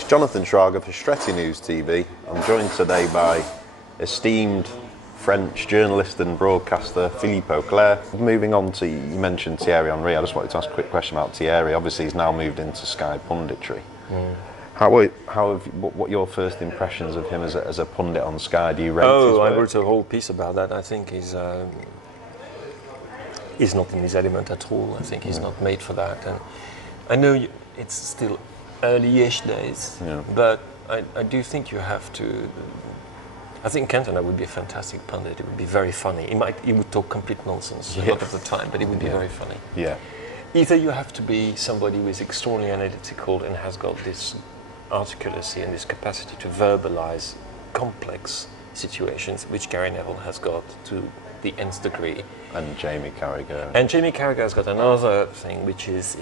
It's Jonathan Schrager for Stretty News TV. I'm joined today by esteemed French journalist and broadcaster Philippe Auclair. Moving on to, you mentioned Thierry Henry. I just wanted to ask a quick question about Thierry. Obviously, he's now moved into Sky Punditry. What your first impressions of him as a pundit on Sky? Do you rate his work? I wrote a whole piece about that. I think he's not in his element at all. I think he's not made for that. And I know it's still early-ish days, but I do think you have to. I think Cantona would be a fantastic pundit. It would be very funny. He would talk complete nonsense a lot of the time, but it would be very funny. Yeah. Either you have to be somebody who is extraordinarily analytical and has got this articulacy and this capacity to verbalize complex situations, which Gary Neville has got to the nth degree. And Jamie Carragher. And Jamie Carragher has got another thing, which is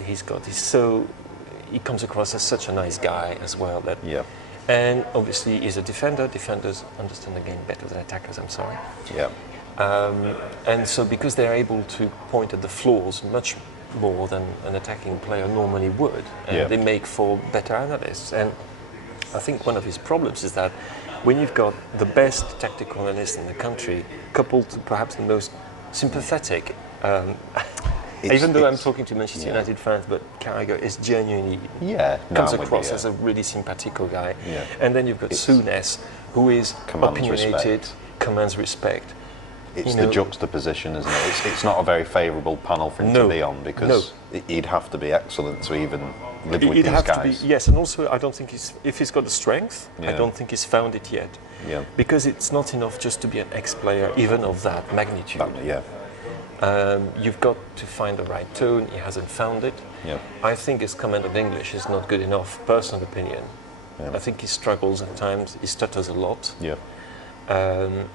he comes across as such a nice guy as well. And obviously he's a defender. Defenders understand the game better than attackers, I'm sorry. Yeah. And so because they're able to point at the flaws much more than an attacking player normally would, they make for better analysts. And I think one of his problems is that when you've got the best tactical analyst in the country, coupled to perhaps the most sympathetic, even though I'm talking to Manchester United fans, but Carragher is genuinely comes across as a really simpatico guy. Yeah. And then you've got Souness, who is opinionated, commands respect. It's the juxtaposition, isn't it? It's not a very favourable panel for him to be on, because he'd have to be excellent to even live with these guys. Yes, and also I don't think if he's got the strength, I don't think he's found it yet. Yeah. Because it's not enough just to be an ex-player, even of that magnitude. You've got to find the right tone. He hasn't found it. Yeah. I think his command of English is not good enough, personal opinion. Yeah. I think he struggles at times. He stutters a lot. Yeah.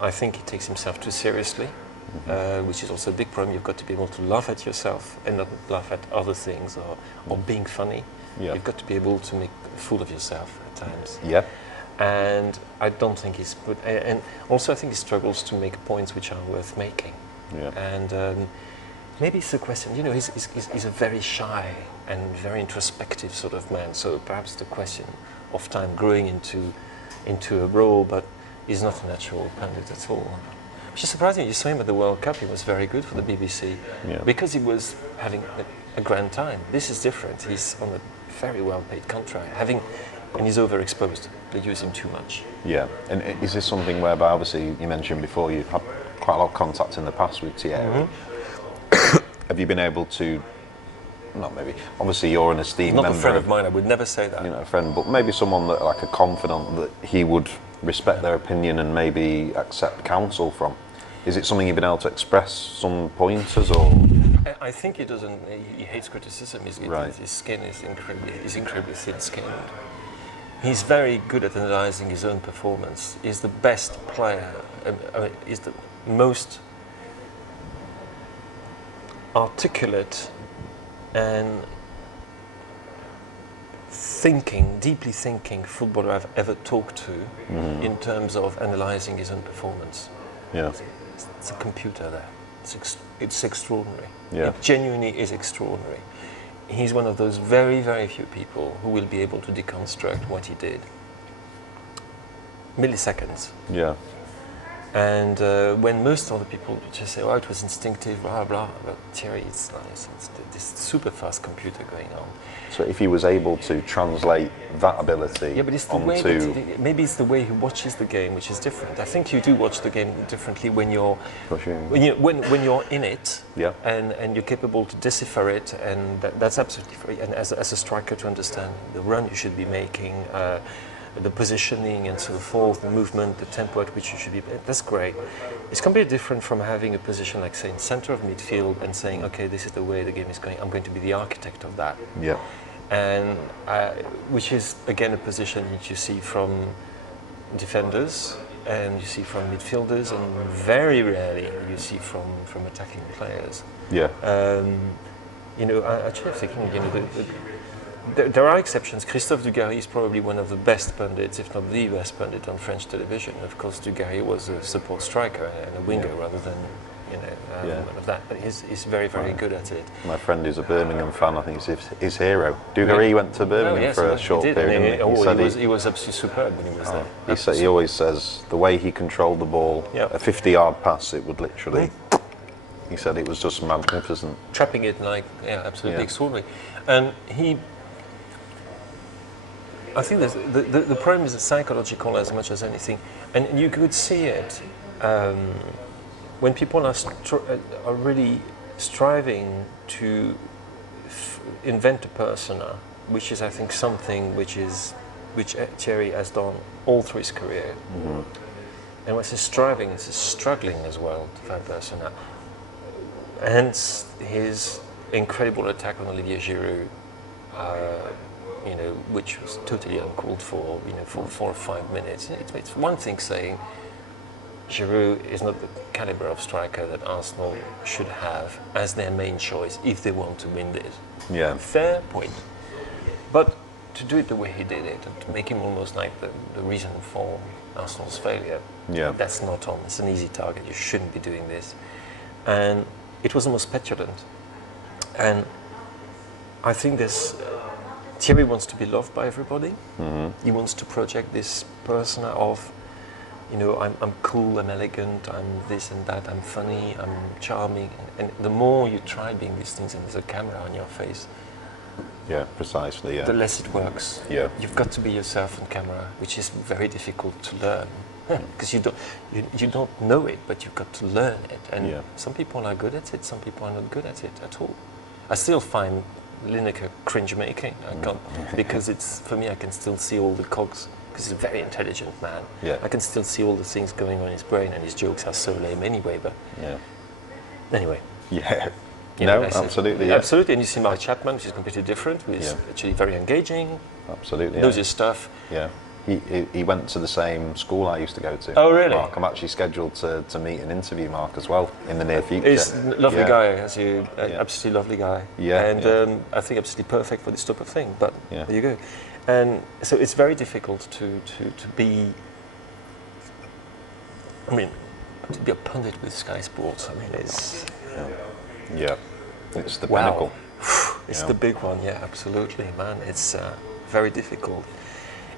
I think he takes himself too seriously, which is also a big problem. You've got to be able to laugh at yourself and not laugh at other things or being funny. Yeah. You've got to be able to make a fool of yourself at times. Yeah. And I don't think he's good. And also I think he struggles to make points which are worth making. Yeah. And maybe it's a question, he's a very shy and very introspective sort of man. So perhaps the question of time growing into a role, but he's not a natural pundit at all. Which is surprising. You saw him at the World Cup. He was very good for the BBC because he was having a grand time. This is different. He's on a very well-paid contract, and he's overexposed. They use him too much. Yeah. And is this something whereby, obviously, you mentioned before, you've had quite a lot of contact in the past with Thierry. Have you been able to? Not maybe. Obviously, you're an esteemed member. Not a friend of mine. I would never say that. A friend, but maybe someone that, like, a confidant that he would respect their opinion and maybe accept counsel from. Is it something you've been able to express some pointers, or? I think he doesn't. He hates criticism. His skin is incredibly thin-skinned. He's very good at analysing his own performance. He's the best player. He's the most articulate and deeply thinking footballer I've ever talked to in terms of analysing his own performance. Yeah. It's a computer there. It's extraordinary. Yeah. It genuinely is extraordinary. He's one of those very, very few people who will be able to deconstruct what he did. Milliseconds. Yeah. And when most other people just say, "Oh, it was instinctive," blah blah, but Thierry, it's nice. It's this super fast computer going on. So if he was able to translate that ability, but it's the way that maybe it's the way he watches the game, which is different. I think you do watch the game differently when you're when you're in it, and you're capable to decipher it, and that's absolutely free. And as a striker, to understand the run you should be making. The positioning and so forth, the movement, the tempo at which you should be, that's great. It's completely different from having a position like, say, in center of midfield and saying, okay, this is the way the game is going, I'm going to be the architect of that. Yeah. And which is, again, a position that you see from defenders and you see from midfielders, and very rarely you see from attacking players. Yeah. I actually am thinking, there are exceptions. Christophe Dugarry is probably one of the best pundits, if not the best pundit on French television. Of course, Dugarry was a support striker and a winger rather than of that. But he's very, very good at it. My friend who's a Birmingham fan, I think he's his hero. Dugarry went to Birmingham for a short period. He was absolutely superb when he was there. He always says the way he controlled the ball, a 50-yard pass, it would literally. He said it was just magnificent. Trapping it absolutely extraordinary. And I think the problem is psychological as much as anything. And you could see it when people are really striving to invent a persona, which is, I think, something which Thierry has done all through his career. Mm-hmm. And when he's striving, he's struggling as well to find persona. Hence his incredible attack on Olivier Giroud, which was totally uncalled for, for 4 or 5 minutes. It's one thing saying Giroud is not the caliber of striker that Arsenal should have as their main choice if they want to win this. Yeah. Fair point. But to do it the way he did it, and to make him almost like the reason for Arsenal's failure, that's not on. It's an easy target. You shouldn't be doing this. And it was almost petulant. And I think Thierry wants to be loved by everybody. Mm-hmm. He wants to project this persona of, I'm cool, I'm elegant, I'm this and that, I'm funny, I'm charming. And the more you try being these things and there's a camera on your face, precisely, the less it works. Yeah. You've got to be yourself on camera, which is very difficult to learn. Because you don't know it, but you've got to learn it. And some people are good at it, some people are not good at it at all. I still find Lineker cringe-making. I can't, because for me, I can still see all the cogs, because he's a very intelligent man. Yeah. I can still see all the things going on in his brain, and his jokes are so lame anyway, but anyway. Yeah. Absolutely. Yeah. Absolutely, and you see Mark Chapman, which is completely different, who is actually very engaging. Absolutely. Knows his stuff. Yeah. He went to the same school I used to go to. Oh, really? Mark, I'm actually scheduled to meet and interview Mark as well in the near future. He's a lovely guy, absolutely lovely guy. Yeah. And I think absolutely perfect for this type of thing, but there you go. And so it's very difficult to be, to be a pundit with Sky Sports. It's... It's the pinnacle. It's the big one, absolutely, man. It's very difficult.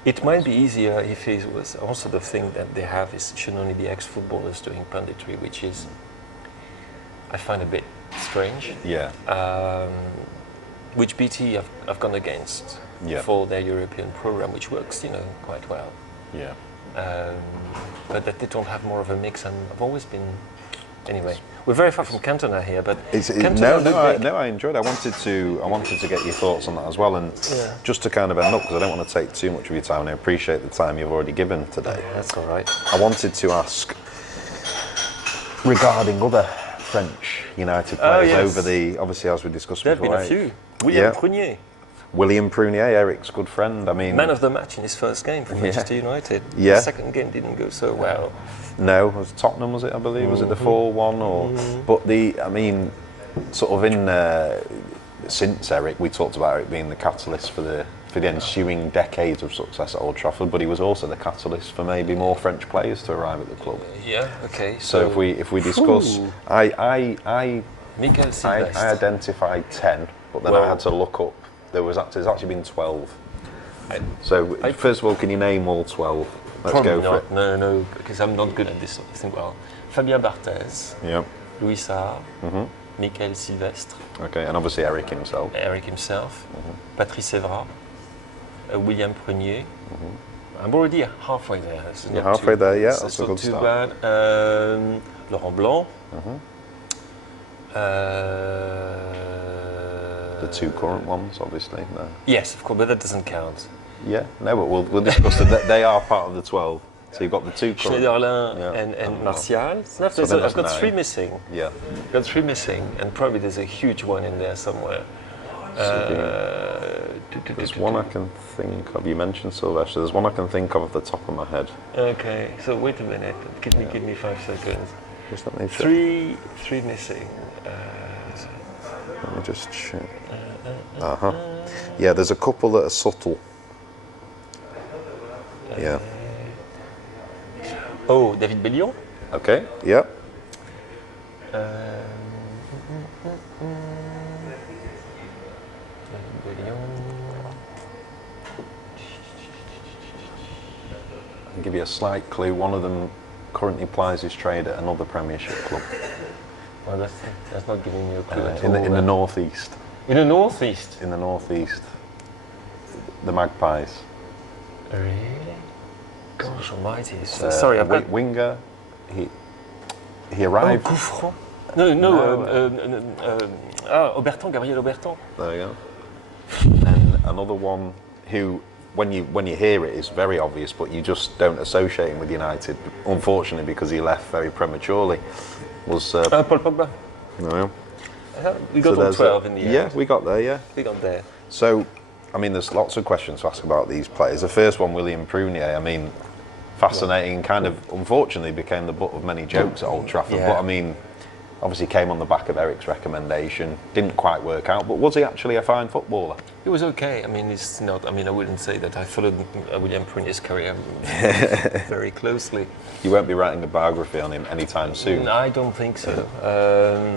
It might be easier if it was also the thing that they have is should only be ex-footballers doing punditry, which is, I find a bit strange. Yeah. Which BT have gone against for their European program, which works, quite well. Yeah. But that they don't have more of a mix, and I've always been. Anyway, we're very far from Cantona here, but I enjoyed it. I wanted to get your thoughts on that as well, and just to kind of end up, because I don't want to take too much of your time, and I appreciate the time you've already given today. That's all right. I wanted to ask regarding other French United players over obviously as we discussed before. There have been a few. William Prunier. William Prunier, Eric's good friend. Man of the match in his first game for Manchester United. Yeah. The second game didn't go so well. No, it was Tottenham, was it? I believe was it the 4-1 or? But sort of in since Eric, we talked about Eric being the catalyst for the ensuing decades of success at Old Trafford. But he was also the catalyst for maybe more French players to arrive at the club. Yeah. Okay. So if we discuss, I identified 10, but then I had to look up. There's actually been 12. First of all, can you name all 12? Let's go for it. No, because I'm not good at this sort of thing. Well, Fabien Barthez, Louis Saha, Michael Silvestre. Okay, and obviously Eric himself. Patrice Evra, William Prunier. I'm already halfway there. You're halfway there, yeah. That's a good start. Bad. Laurent Blanc. The two current ones, obviously. No. Yes, of course, but that doesn't count. Yeah, no, but we'll discuss that. They are part of the 12. So you've got the two current. Schneiderlin and Martial. I've got 3 missing. Yeah. I've got 3 missing, and probably there's a huge one in there somewhere. There's one I can think of. You mentioned Sylvester. There's one I can think of off the top of my head. Okay, so wait a minute. Give me 5 seconds. Just let me check. 3 missing. Let me just check. Yeah, there's a couple that are subtle. Yeah. Oh, David Bellion. Okay. Yeah. I'll give you a slight clue. One of them currently plies his trade at another Premiership club. Well, that's not giving you a clue at in all. In the northeast. In the northeast? In the northeast. The Magpies. Really? Gosh almighty. Sorry, I've got... Winger. He arrived... Oh, Gouffron? Auberton, Gabriel Auberton. There you go. And another one who, when you hear it, is very obvious, but you just don't associate him with United, unfortunately, because he left very prematurely, was... Paul Pogba. No. We got on 12 in the end. Yeah, we got there, yeah. We got there. So, I mean, there's lots of questions to ask about these players. The first one, William Prunier, I mean, fascinating, kind of, unfortunately, became the butt of many jokes at Old Trafford, but I mean, obviously came on the back of Eric's recommendation, didn't quite work out, but was he actually a fine footballer? He was okay. I mean, it's not. I mean, I wouldn't say that I followed William Prunier's career very closely. You won't be writing a biography on him anytime soon. I don't think so.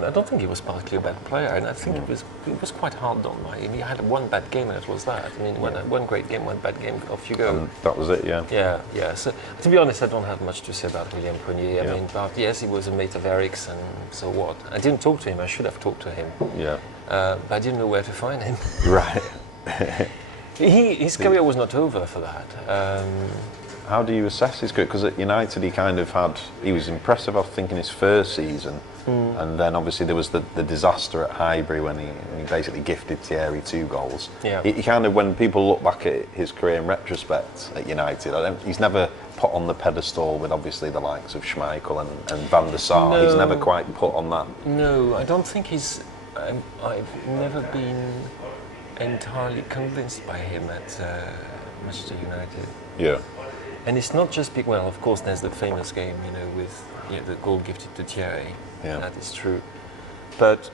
I don't think he was particularly a bad player, and I think it was quite hard done by him. He had one bad game, and it was that. I mean, one great game, one bad game, off you go. And that was it, yeah. Yeah. So, to be honest, I don't have much to say about William Prunier. I mean, but yes, he was a mate of Eric's, and so what? I didn't talk to him. I should have talked to him. Yeah. But I didn't know where to find him. Right. His career was not over for that. How do you assess his career? Because at United he was impressive, I think, in his first season. And then obviously there was the disaster at Highbury when he basically gifted Thierry 2 goals. Yeah. He kind of, when people look back at his career in retrospect at United, he's never put on the pedestal with obviously the likes of Schmeichel and Van der Sar. No. He's never quite put on that. No, I don't think he's... I've never been entirely convinced by him at Manchester United. Yeah. And it's not just big. Well, of course, there's the famous game, with the goal gifted to Thierry. Yeah. That is true. But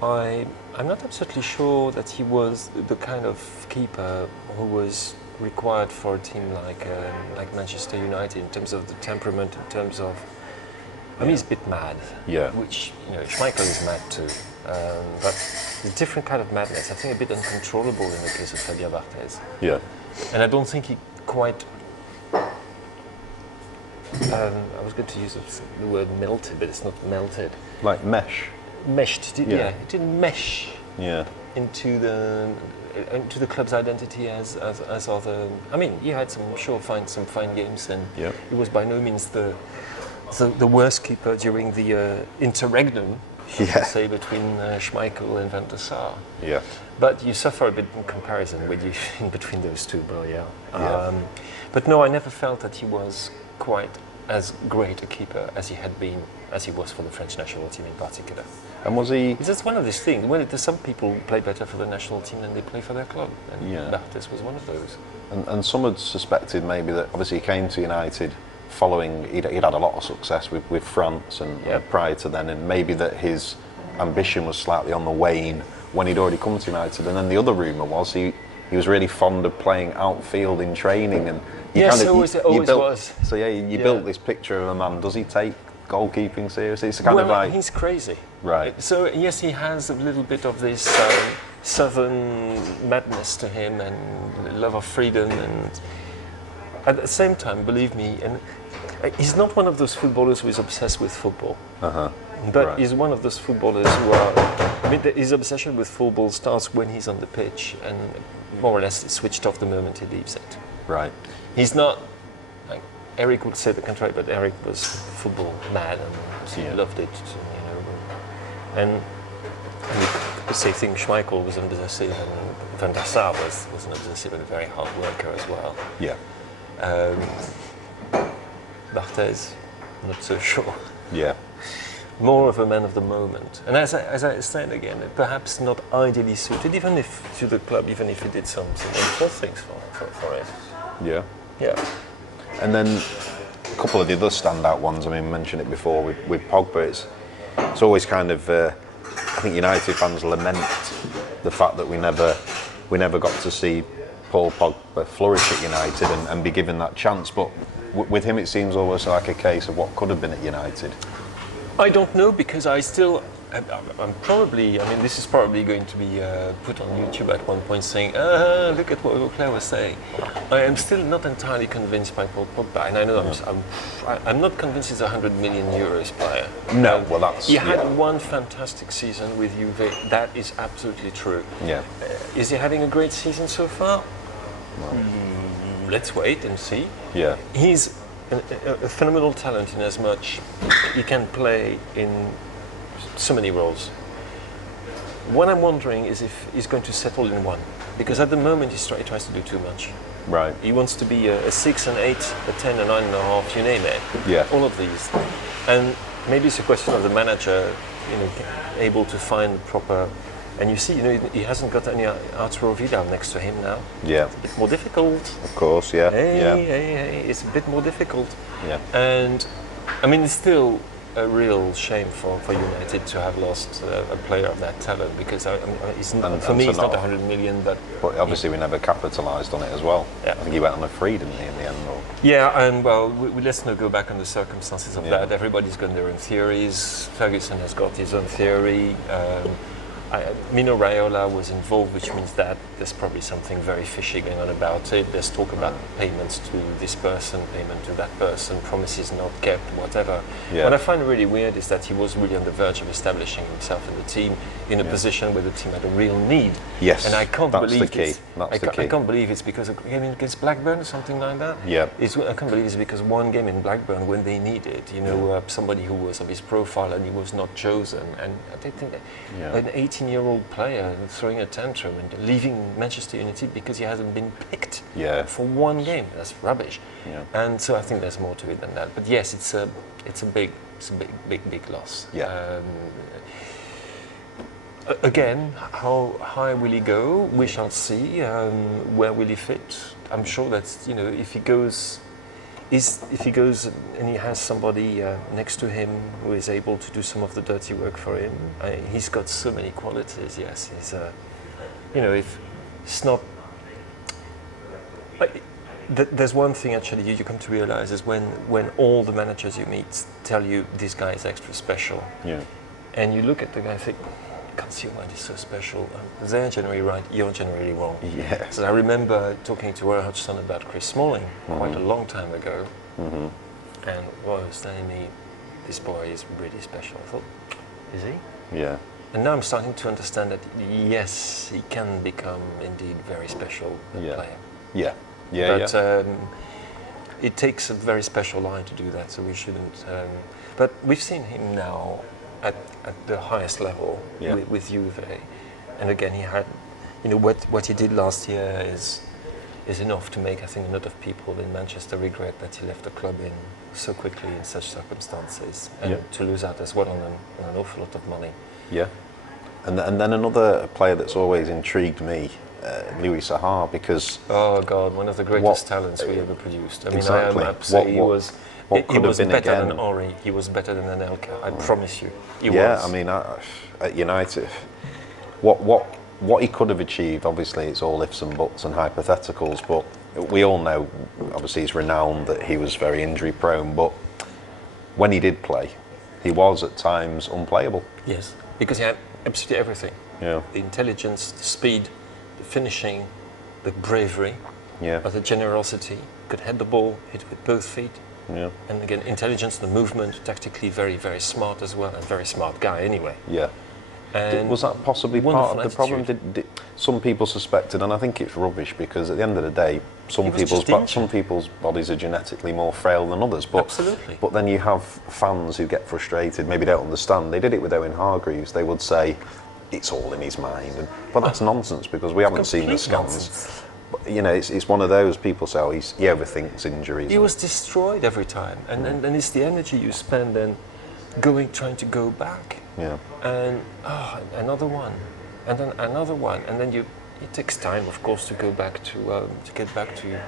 I'm not absolutely sure that he was the kind of keeper who was required for a team like Manchester United in terms of the temperament, in terms of. I mean, he's a bit mad. Yeah. Which Schmeichel is mad too. But it's a different kind of madness. I think a bit uncontrollable in the case of Fabien Barthez. Yeah. And I don't think he quite. I was going to use the word melted, but it's not melted. Like mesh. Meshed. It didn't mesh. Yeah. Into the club's identity as other. I mean, he had some fine games, and he was by no means the worst keeper during the interregnum. Say between Schmeichel and Van der Sar. Yeah. But you suffer a bit in comparison in between those two, but but no, I never felt that he was quite as great a keeper as he was for the French national team in particular. And was he? That's one of these things. Well, some people play better for the national team than they play for their club, and Barthez was one of those. And some had suspected maybe that obviously he came to United following, he'd had a lot of success with France and prior to then, and maybe that his ambition was slightly on the wane when he'd already come to United. And then the other rumour was he was really fond of playing outfield in training, and always was. So you built this picture of a man. Does he take goalkeeping seriously? It's kind of like he's crazy, right? So yes, he has a little bit of this southern madness to him and love of freedom, and at the same time, believe me, and he's not one of those footballers who is obsessed with football. But he's one of those footballers who are. I mean, his obsession with football starts when he's on the pitch, and more or less switched off the moment he leaves it. Right. He's not. Like, Eric would say the contrary, but Eric was football mad and he loved it, And the same thing. Schmeichel was an obsessive, and Van der Sar was an obsessive and a very hard worker as well. Yeah. Barthez, not so sure. Yeah. More of a man of the moment, and as I said again, perhaps not ideally suited, even if to the club, even if he did some wonderful things for it. Yeah. Yeah. And then a couple of the other standout ones. I mean, I mentioned it before with Pogba. It's always kind of. I think United fans lament the fact that we never got to see Paul Pogba flourish at United and be given that chance. But with him, it seems almost like a case of what could have been at United. I don't know because I'm probably, I mean, this is probably going to be put on YouTube at one point saying, look at what Auclair was saying. I am still not entirely convinced by Paul Pogba, and I know I'm not convinced he's a 100 million euros player. No, well that's... He had one fantastic season with Juve, that is absolutely true. Yeah. Is he having a great season so far? Let's wait and see. Yeah. He's a phenomenal talent in as much he can play in so many roles. What I'm wondering is if he's going to settle in one, because at the moment he tries to do too much. Right. He wants to be a 6 and 8, a 10 and 9.5, you name it. Yeah. All of these, and maybe it's a question of the manager, able to find the proper. And you see, he hasn't got any Arturo Vidal next to him now. Yeah. It's a bit more difficult. Of course, yeah. Hey, it's a bit more difficult. Yeah. And I mean, it's still a real shame for United to have lost a player of that talent, because for me, it's not 100 million, but obviously we never capitalised on it as well. Yeah. I think he went on a free, didn't he, in the end? Or? Yeah, and well, let's not go back on the circumstances of that. Everybody's got their own theories. Ferguson has got his own theory. Mino Raiola was involved, which means that there's probably something very fishy going on about it. There's talk about payments to this person, payment to that person, promises not kept, whatever. Yeah. What I find really weird is that he was really on the verge of establishing himself in the team in a position where the team had a real need. Yes, and I can't that's believe the key. That's the key. I can't believe it's because of game against Blackburn or something like that. Yeah. I can't believe it's because one game in Blackburn when they needed, somebody who was of his profile and he was not chosen. And I think that an 18-year-old player throwing a tantrum and leaving Manchester United because he hasn't been picked for one game. That's rubbish. Yeah. And so I think there's more to it than that. But yes, it's a big loss. Yeah. Again, how high will he go? We shall see. Where will he fit? I'm sure that if he goes and he has somebody next to him who is able to do some of the dirty work for him, he's got so many qualities. Yes, he's if it's not. There's one thing actually you come to realize is when all the managers you meet tell you this guy is extra special. Yeah. And you look at the guy and think, I can't see why he's so special. They're generally right, you're generally wrong. Yeah. So I remember talking to Roy Hodgson about Chris Smalling quite a long time ago, and Roy was telling me, this boy is really special. I thought, is he? Yeah. And now I'm starting to understand that, yes, he can become indeed very special player. Yeah. Yeah. But it takes a very special eye to do that, so we shouldn't. But we've seen him now at the highest level with Juve, and again he had, what he did last year is enough to make I think a lot of people in Manchester regret that he left the club in so quickly in such circumstances, and to lose out as well on an awful lot of money. Yeah, and then another player that's always intrigued me, Louis Saha, because one of the greatest talents we ever produced. I mean, exactly. I am absolutely. He was better than Henry. He was better than Anelka. I promise you. He was. I mean, at United, what he could have achieved. Obviously, it's all ifs and buts and hypotheticals. But we all know, obviously, he's renowned that he was very injury prone. But when he did play, he was at times unplayable. Yes, because he had absolutely everything. Yeah. The intelligence, the speed, the finishing, the bravery, the generosity. Could head the ball, hit with both feet. Yeah. And again, intelligence, the movement, tactically very, very smart as well, and very smart guy anyway. Yeah. And was that possibly part of the problem? Did some people suspected, and I think it's rubbish because at the end of the day, some people's bodies are genetically more frail than others. But absolutely. But then you have fans who get frustrated, maybe don't understand. They did it with Owen Hargreaves. They would say it's all in his mind, but that's nonsense because we haven't seen the scans. Nonsense. It's one of those people say, he overthinks injuries. He was destroyed every time, and it's the energy you spend then trying to go back. Yeah. And another one, and then another one, and then it takes time, of course, to go back to get back to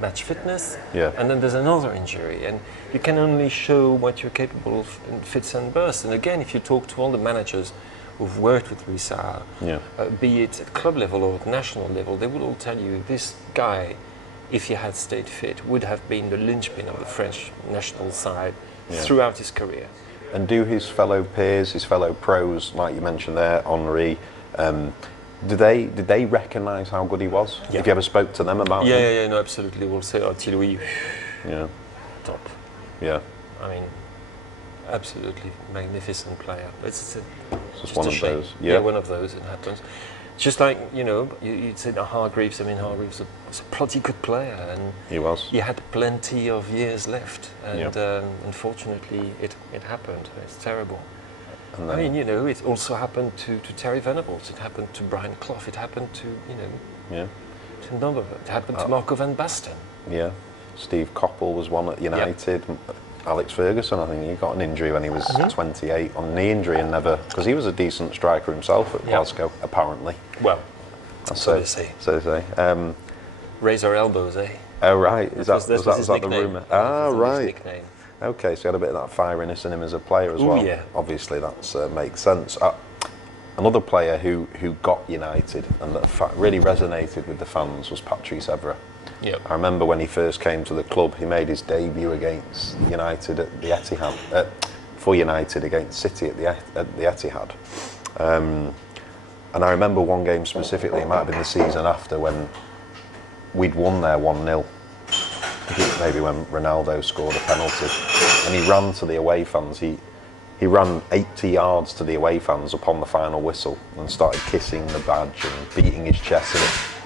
match fitness. Yeah. And then there's another injury, and you can only show what you're capable of in fits and bursts. And again, if you talk to all the managers who've worked with Louis Saha, be it at club level or at national level, they would all tell you this guy, if he had stayed fit, would have been the linchpin of the French national side throughout his career. And do his fellow peers, his fellow pros, like you mentioned there, Henry, did they recognise how good he was? Yeah. If you ever spoke to them about him? Yeah, no, absolutely. We'll say, Thierry, yeah, top. Yeah. I mean, absolutely magnificent player. It's just one a of shame. those. Yeah, one of those. It happens. Just like, you'd say Hargreaves. I mean, Hargreaves was a bloody good player, and he was. He had plenty of years left, and unfortunately, it happened. It's terrible. I mean, it also happened to Terry Venables. It happened to Brian Clough. It happened to to a number of it happened to Marco van Basten. Yeah, Steve Coppell was one at United. Alex Ferguson, I think he got an injury when he was 28 on knee injury, and never, because he was a decent striker himself at Glasgow, apparently. Well, so they say. So they say. Raise our elbows, eh? Oh right, is that the rumour? Ah right. His nickname. Okay, so he had a bit of that firiness in him as a player as well. Yeah. Obviously, that makes sense. Another player who got United and that really resonated with the fans was Patrice Evra. Yep. I remember when he first came to the club, he made his debut against United at the Etihad, for United against City at the Etihad. And I remember one game specifically, it might have been the season after, when we'd won there 1-0. I think maybe when Ronaldo scored a penalty, and he ran to the away fans. He ran 80 yards to the away fans upon the final whistle and started kissing the badge and beating his chest. And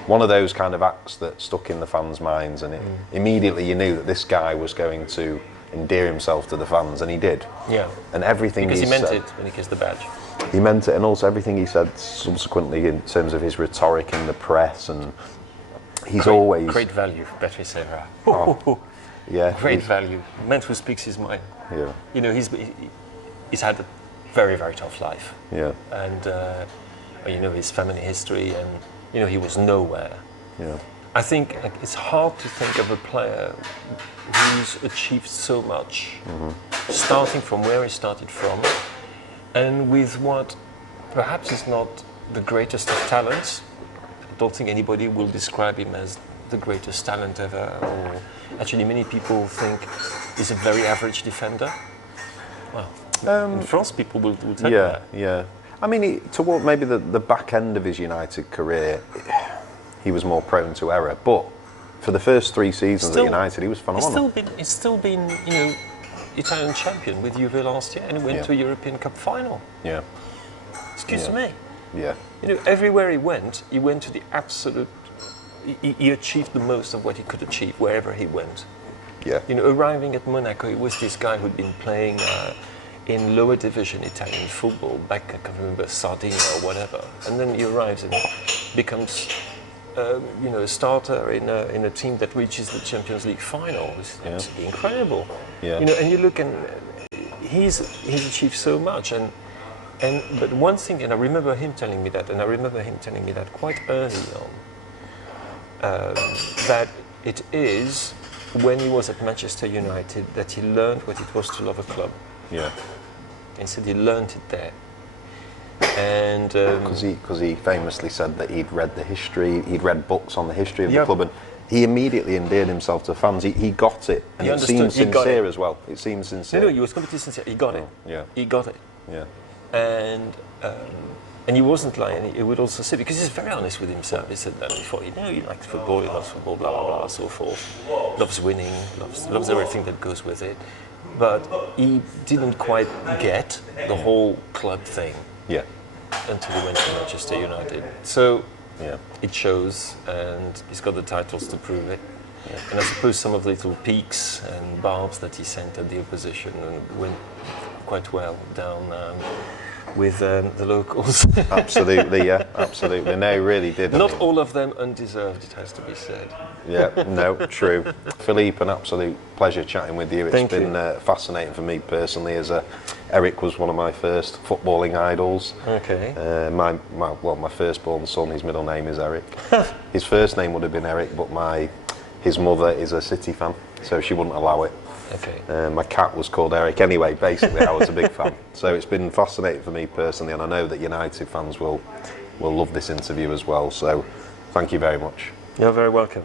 one of those kind of acts that stuck in the fans' minds, and immediately you knew that this guy was going to endear himself to the fans, and he did. Yeah. And everything because he meant said, it when he kissed the badge. He meant it, and also everything he said subsequently in terms of his rhetoric in the press, and he's always great value for Patrice Evra. Yeah, great value. Man who speaks his mind. Yeah. He's had a very, very tough life. Yeah. And his family history, and he was nowhere. Yeah. I think it's hard to think of a player who's achieved so much, starting from where he started from, and with what perhaps is not the greatest of talents. I don't think anybody will describe him as the greatest talent ever, or actually many people think he's a very average defender. Well, in France people will tell you that. Yeah. I mean, toward maybe the back end of his United career, he was more prone to error, but for the first 3 seasons at United, he was phenomenal. He's still been Italian champion with Juve last year, and he went to a European Cup final. Yeah. Excuse me. Yeah. Everywhere he went to the absolute. He achieved the most of what he could achieve wherever he went. Yeah. Arriving at Monaco, he was this guy who'd been playing in lower division Italian football back, I can't remember, Sardinia or whatever, and then he arrives and becomes, a starter in a team that reaches the Champions League final. It's absolutely incredible. Yeah. And you look, and he's achieved so much, but one thing, and I remember him telling me that, quite early on, that it is when he was at Manchester United that he learned what it was to love a club. Yeah. He said he learned it there. And because he famously said that he'd read the history, he'd read books on the history of the club, and he immediately endeared himself to fans. He got it, and it seemed sincere as well. It seemed sincere. No, he was completely sincere. He got it. Yeah. He got it. Yeah. And he wasn't lying. He would also say, because he's very honest with himself. He said that before. He likes football. He loves football. Blah blah blah, so forth. Loves winning. Loves everything that goes with it. But he didn't quite get the whole club thing. Yeah. Until he went to Manchester United. So yeah, it shows, and he's got the titles to prove it. Yeah. And I suppose some of the little peaks and barbs that he sent at the opposition went quite well down with the locals. Absolutely, yeah, absolutely. No, he really did. Not all of them undeserved, it has to be said. Yeah, no, true. Philippe, an absolute pleasure chatting with you. It's been fascinating for me personally, as Eric was one of my first footballing idols. Okay. My firstborn son, his middle name is Eric. His first name would have been Eric, but his mother is a City fan, so she wouldn't allow it. Okay. My cat was called Eric anyway. Basically, I was a big fan. So it's been fascinating for me personally, and I know that United fans will love this interview as well. So thank you very much. You're very welcome.